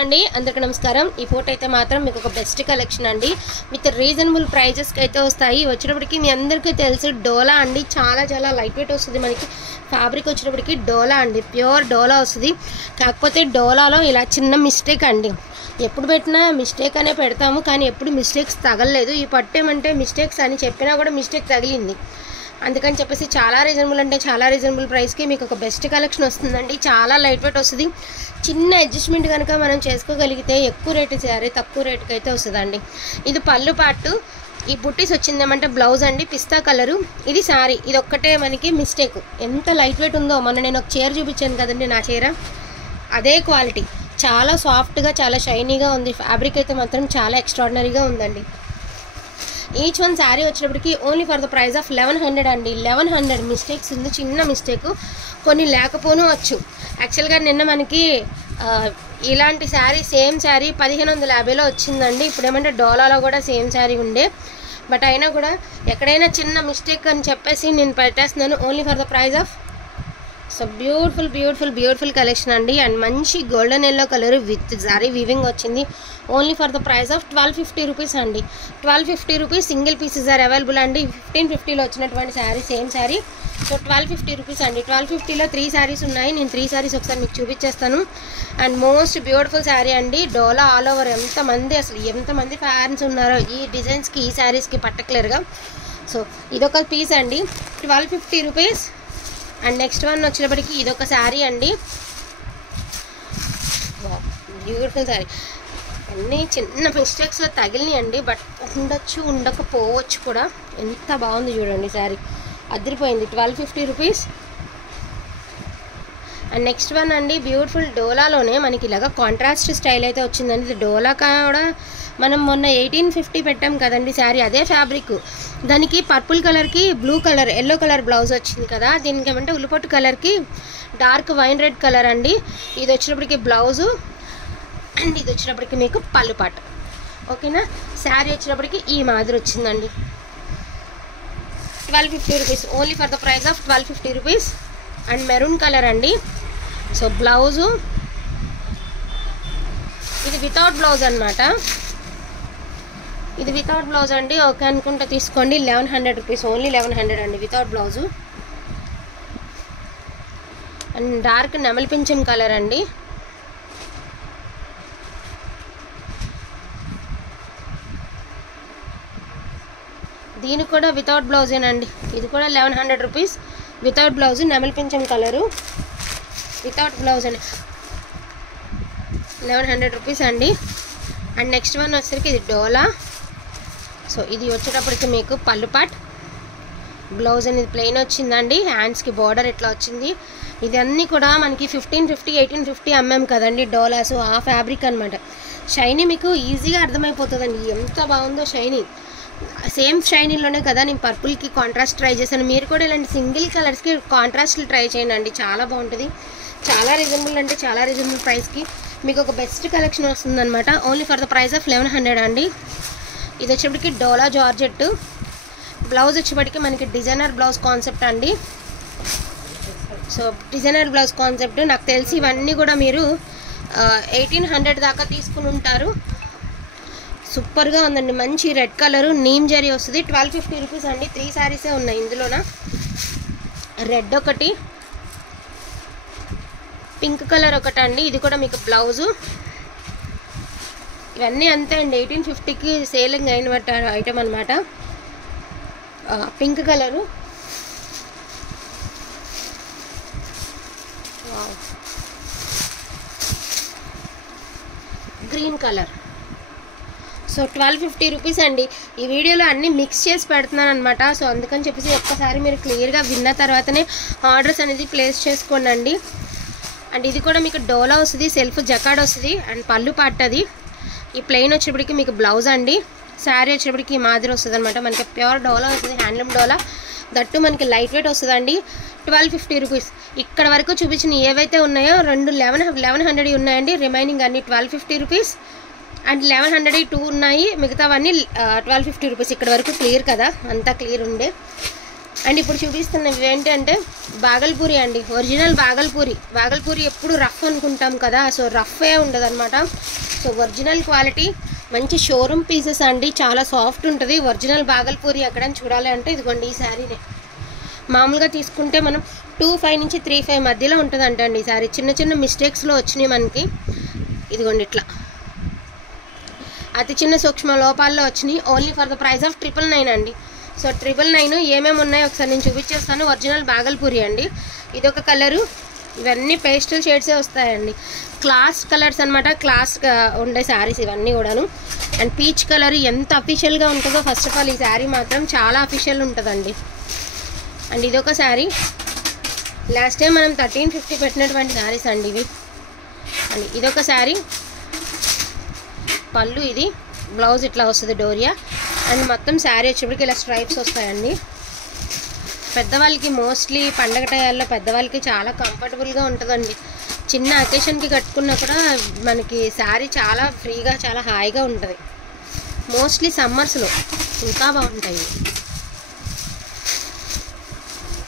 అండి అందరికీ నమస్కారం। ఈ ఫోటో అయితే మాత్రం మీకు ఒక బెస్ట్ కలెక్షన్ అండి, విత్ రీజనబుల్ ప్రైజెస్ కి అయితే వస్తాయి। వచ్చేటప్పటికి మీ అందరికీ తెలుసు డోలా అండి, చాలా చాలా లైట్ వెయిట్ వస్తుంది మనకి। ఫ్యాబ్రిక్ వచ్చేటప్పటికి డోలా అండి, ప్యూర్ డోలా వస్తుంది। కాకపోతే డోలాలో ఇలా చిన్న మిస్టేక్ అండి, ఎప్పుడు పెట్టినా మిస్టేక్ అనే పెడతాము, కానీ ఎప్పుడు మిస్టేక్స్ తగలలేదు। ఈ పట్టేమంటే మిస్టేక్స్ అని చెప్పినా కూడా మిస్టేక్ తగిలింది, అందుకని చెప్పేసి చాలా రీజనబుల్ అంటే చాలా రీజనబుల్ ప్రైస్కి మీకు ఒక బెస్ట్ కలెక్షన్ వస్తుందండి। చాలా లైట్ వెయిట్ వస్తుంది, చిన్న అడ్జస్ట్మెంట్ కనుక మనం చేసుకోగలిగితే ఎక్కువ రేటు సారీ తక్కువ రేటుకి అయితే వస్తుందండి। ఇది పళ్ళు పాటు, ఈ బుట్టీస్ వచ్చిందేమంటే బ్లౌజ్ అండి, పిస్తా కలరు। ఇది శారీ, ఇది ఒక్కటే మనకి మిస్టేక్। ఎంత లైట్ వెయిట్ ఉందో, మొన్న నేను ఒక చీర చూపించాను కదండి నా చీర, అదే క్వాలిటీ, చాలా సాఫ్ట్గా చాలా షైనీగా ఉంది। ఫ్యాబ్రిక్ అయితే మాత్రం చాలా ఎక్స్ట్రాడినరీగా ఉందండి। ఈచ్ వన్ శారీ వచ్చేటప్పటికి only for the price of 1100 అండి। 1100 మిస్టేక్స్ ఉంది, చిన్న మిస్టేక్, కొన్ని లేకపోను వచ్చు। యాక్చువల్గా నిన్న మనకి ఇలాంటి శారీ సేమ్ శారీ 1550లో వచ్చిందండి। ఇప్పుడు ఏమంటే డోలాలో కూడా సేమ్ శారీ ఉండే, బట్ అయినా కూడా ఎక్కడైనా చిన్న మిస్టేక్ అని చెప్పేసి నేను పెట్టేస్తున్నాను। Only for the price of so beautiful collection అండి, అండ్ మంచి golden yellow colour with zari weaving వచ్చింది। Only for the price of 1250 rupees అండి। 1250 rupees, single pieces are available అండి। 1550లో వచ్చినటువంటి sari same sari, so 1250 rupees అండి। 1250లో 3 శారీస్ ఉన్నాయి, నేను 3 శారీస్ ఒకసారి మీకు చూపించేస్తాను। అండ్ మోస్ట్ బ్యూటిఫుల్ శారీ అండి, డోలా ఆల్ ఓవర్। ఎంతమంది ఫ్యాన్స్ ఉన్నారో ఈ డిజైన్స్కి, ఈ శారీస్కి పర్టికులర్గా। సో ఇదొక పీస్ అండి, 1250 రూపీస్। అండ్ నెక్స్ట్ వన్ వచ్చేటప్పటికి ఇదొక శారీ అండి, బ్యూటిఫుల్ శారీ। అన్నీ చిన్న మిస్టేక్స్లో తగిలినాయి అండి, బట్ ఉండొచ్చు ఉండకపోవచ్చు కూడా। ఎంత బాగుంది చూడండి శారీ, అదిరిపోయింది। 1250 రూపీస్। అండ్ నెక్స్ట్ వన్ అండి, బ్యూటిఫుల్ డోలాలోనే మనకి ఇలాగ కాంట్రాస్ట్ స్టైల్ అయితే వచ్చిందండి। ఇది డోలా కూడా మనం మొన్న 1850 పెట్టాం కదండి శారీ, అదే ఫ్యాబ్రిక్, దానికి పర్పుల్ కలర్కి blue colour yellow colour blouse వచ్చింది కదా, దీనికి ఏమంటే ఉల్లిపొట్టు కలర్కి డార్క్ వైన్ రెడ్ కలర్ అండి। ఇది వచ్చినప్పటికి బ్లౌజు, అండ్ ఇది వచ్చినప్పటికి మీకు పళ్ళు పాట, ఓకేనా। శారీ వచ్చినప్పటికి ఈ మాదిరి వచ్చిందండి, 1250 rupees, only for the price of 1250 rupees. And maroon colour అండి, సో బ్లౌజు ఇది వితౌట్ బ్లౌజ్ అనమాట, ఇది వితౌట్ బ్లౌజ్ అండి, ఓకే అనుకుంటే తీసుకోండి। 1100 రూపీస్, ఓన్లీ 1100 అండి వితౌట్ బ్లౌజు। అండ్ డార్క్ నెమలి పింఛం కలర్ అండి, దీనికి కూడా వితౌట్ బ్లౌజేనండి, ఇది కూడా 1100 రూపీస్ వితౌట్ బ్లౌజ్, నెమలి పింఛం కలరు వితౌట్ బ్లౌజ్ అండి, 1100 రూపీస్ అండి। అండ్ నెక్స్ట్ వన్ వచ్చేసరికి ఇది డోలా, సో ఇది వచ్చేటప్పటికి మీకు పళ్ళు పాట్, బ్లౌజ్ అనేది ప్లెయిన్ వచ్చిందండి, హ్యాండ్స్కి బార్డర్ ఇట్లా వచ్చింది। ఇదన్నీ కూడా మనకి 1550 1850 అమ్మాం కదండి డోలా, సో ఆ ఫ్యాబ్రిక్ అనమాట। షైనీ మీకు ఈజీగా అర్థమైపోతుందండి, ఎంత బాగుందో షైనీ, సేమ్ షైనీలోనే కదా నేను పర్పుల్కి కాంట్రాస్ట్ ట్రై చేశాను, మీరు కూడా ఇలాంటి సింగిల్ కలర్స్కి కాంట్రాస్ట్లు ట్రై చేయండి అండి, చాలా బాగుంటుంది। చాలా రీజనబుల్ అంటే చాలా రీజనబుల్ ప్రైస్కి మీకు ఒక బెస్ట్ కలెక్షన్ వస్తుందన్నమాట। Only for the price of 1100 అండి। ఇది వచ్చేప్పటికి డోలా జార్జెట్, బ్లౌజ్ వచ్చేప్పటికి మనకి డిజైనర్ బ్లౌజ్ కాన్సెప్ట్ అండి, సో డిజైనర్ బ్లౌజ్ కాన్సెప్ట్, నాకు తెలిసి ఇవన్నీ కూడా మీరు 1800 దాకా తీసుకుని ఉంటారు। సూపర్గా ఉందండి, మంచి రెడ్ కలరు నీమ్ జరీ వస్తుంది, 1250 రూపీస్ అండి। 3 శారీసే ఉన్నాయి ఇందులోన, రెడ్ ఒకటి, పింక్ కలర్ ఒకటి అండి, ఇది కూడా మీకు బ్లౌజు, ఇవన్నీ అంతే అండి 1850కి సేలింగ్ అయిన ఐటమ్ అనమాట। Pink colour, green colour, so 1250 rupees అండి। ఈ వీడియోలో అన్నీ మిక్స్ చేసి పెడుతున్నాను అనమాట, సో అందుకని చెప్పేసి ఒక్కసారి మీరు క్లియర్గా విన్న తర్వాతనే ఆర్డర్స్ అనేది ప్లేస్ చేసుకోండి। అండ్ ఇది కూడా మీకు డోలా వస్తుంది, సెల్ఫ్ జకాడ్ వస్తుంది, అండ్ పళ్ళు పట్టది, ఈ ప్లెయిన్ వచ్చేప్పటికి మీకు బ్లౌజ్ అండి, శారీ వచ్చేప్పటికి ఈ మాదిరి వస్తుంది అనమాట, మనకి ప్యూర్ డోలా వస్తుంది, హ్యాండ్లూమ్ డోలా, దట్టు మనకి లైట్ వెయిట్ వస్తుందండి। 1250 రూపీస్, ఇక్కడ వరకు చూపించిన ఏవైతే ఉన్నాయో 1100 ఉన్నాయండి, రిమైనింగ్ అన్ని 1250 రూపీస్, అండ్ 1102 ఉన్నాయి, మిగతావన్నీ 1250 రూపీస్। ఇక్కడ వరకు క్లియర్ కదా, అంతా క్లియర్ ఉండే, అండ్ ఇప్పుడు చూపిస్తున్నవి ఏంటంటే బాగల్పూరి అండి, ఒరిజినల్ బాగల్పూరి ఎప్పుడు రఫ్ అనుకుంటాం కదా, సో రఫే ఉండదు అనమాట. సో ఒరిజినల్ క్వాలిటీ మంచి షోరూమ్ పీసెస్ అండి, చాలా సాఫ్ట్ ఉంటుంది ఒరిజినల్ బాగల్పూరి. ఎక్కడైనా చూడాలి అంటే ఇదిగోండి ఈ శారీనే. మామూలుగా తీసుకుంటే మనం 2,500 నుంచి 3,500 మధ్యలో ఉంటుందంట అండి ఈ శారీ. చిన్న చిన్న మిస్టేక్స్లో వచ్చినాయి మనకి, ఇదిగోండి ఇట్లా అతి చిన్న సూక్ష్మ లోపాల్లో వచ్చినాయి. Only for the price of 999 అండి. సో 999 ఏమేమి ఉన్నాయో ఒకసారి నేను చూపించేస్తాను. ఒరిజినల్ బాగల్పూరి అండి. ఇదొక కలరు, ఇవన్నీ పేస్టల్ షేడ్సే వస్తాయండి, క్లాస్ కలర్స్ అనమాట, క్లాస్గా ఉండే శారీస్ ఇవన్నీ కూడాను. అండ్ పీచ్ కలర్ ఎంత అఫీషియల్గా ఉంటుందో, ఫస్ట్ ఆఫ్ ఆల్ ఈ శారీ మాత్రం చాలా అఫీషియల్ ఉంటుందండి. అండ్ ఇదొక శారీ, లాస్ట్ టైం మనం 1350 పెట్టినటువంటి శారీస్ అండి ఇవి. అండ్ ఇదొక శారీ, పళ్ళు ఇది, బ్లౌజ్ ఇట్లా వస్తుంది డోరియా. అండ్ మొత్తం శారీ వచ్చేప్పటికి ఇలా స్ట్రైప్స్ వస్తాయండి. పెద్దవాళ్ళకి మోస్ట్లీ పండగ టయాల్లో పెద్దవాళ్ళకి చాలా కంఫర్టబుల్గా ఉంటుందండి. చిన్న అకేషన్కి కట్టుకున్నా కూడా మనకి శారీ చాలా ఫ్రీగా చాలా హాయిగా ఉంటుంది. మోస్ట్లీ సమ్మర్స్లో ఇంకా బాగుంటాయి.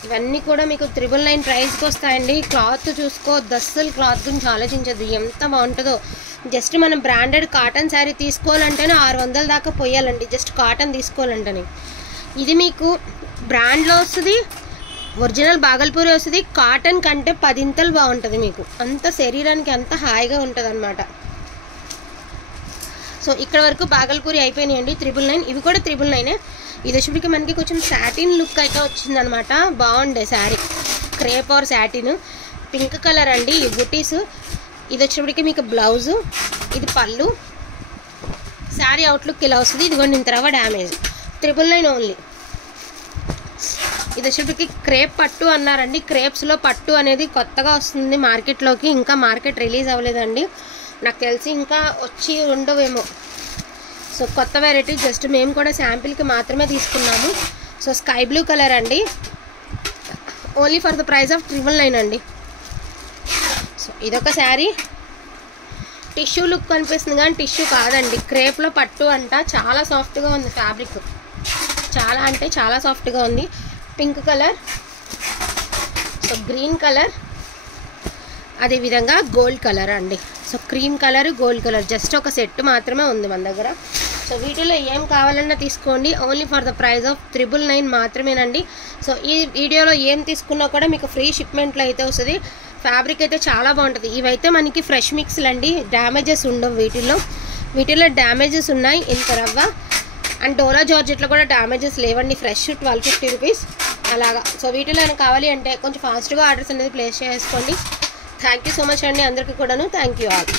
ఇవన్నీ కూడా మీకు 999 ప్రైస్కి వస్తాయండి. క్లాత్ చూసుకోవద్దు అస్సలు, క్లాత్ గురించి ఆలోచించద్దు, ఎంత బాగుంటుందో. జస్ట్ మనం బ్రాండెడ్ కాటన్ శారీ తీసుకోవాలంటేనే 600 దాకా పోయాలండి, జస్ట్ కాటన్ తీసుకోవాలంటేనే. ఇది మీకు బ్రాండ్లో వస్తుంది, ఒరిజినల్ బాగల్పూరి వస్తుంది, కాటన్ కంటే 10 ఇంతలు బాగుంటుంది మీకు, అంత శరీరానికి అంత హాయిగా ఉంటుంది అనమాట. సో ఇక్కడ వరకు బాగల్పూరి అయిపోయినాయండి 999. ఇవి కూడా 999. ఇది వచ్చేప్పటికి మనకి కొంచెం సాటిన్ లుక్ అయితే వచ్చిందనమాట, బాగుండే sari, crepe or satin, pink colour అండి. ఈ బుటీస్, ఇది వచ్చేప్పటికి మీకు బ్లౌజు, ఇది పళ్ళు, శారీ అవుట్లుక్ ఇలా వస్తుంది. ఇదిగోండి ఇంత రవ్వ డ్యామేజ్, 999 ఓన్లీ. ఇది వచ్చేప్పటికి క్రేప్ పట్టు అన్నారండి. క్రేప్స్లో పట్టు అనేది కొత్తగా వస్తుంది మార్కెట్లోకి, ఇంకా మార్కెట్ రిలీజ్ అవ్వలేదండి నాకు తెలిసి, ఇంకా వచ్చి ఉండవేమో. సో కొత్త వెరైటీ, జస్ట్ మేము కూడా శాంపిల్కి మాత్రమే తీసుకున్నాము. సో స్కై బ్లూ కలర్ అండి, only for the price of 999 అండి. సో ఇదొక శారీ, టిష్యూ లుక్ కనిపిస్తుంది కానీ టిష్యూ కాదండి, క్రేప్లో పట్టు అంట, చాలా సాఫ్ట్గా ఉంది ఫ్యాబ్రిక్, చాలా అంటే చాలా సాఫ్ట్గా ఉంది. Pink colour, so green colour, అదేవిధంగా గోల్డ్ కలర్ అండి. So cream colour, gold colour, just ఒక సెట్ మాత్రమే ఉంది మన దగ్గర. సో వీటిలో ఏం కావాలన్నా తీసుకోండి, only for the price of 999 మాత్రమేనండి. సో ఈ వీడియోలో ఏం తీసుకున్నా కూడా మీకు ఫ్రీ షిప్మెంట్లో అయితే వస్తుంది. ఫ్యాబ్రిక్ అయితే చాలా బాగుంటుంది. ఇవైతే మనకి ఫ్రెష్ మిక్స్లు అండి, డ్యామేజెస్ ఉండవు వీటిలో డ్యామేజెస్ ఉన్నాయి ఇంత రవ్వ. అండ్ డోలా జార్జెట్లో కూడా డ్యామేజెస్ లేవండి, ఫ్రెష్ 1250 రూపీస్ అలాగా. సో వీటిలో ఏమైనా కావాలి అంటే కొంచెం ఫాస్ట్గా ఆర్డర్స్ అనేది ప్లేస్ చేసుకోండి. థ్యాంక్ యూ సో మచ్ అండి అందరికీ కూడాను, థ్యాంక్ యూ ఆల్.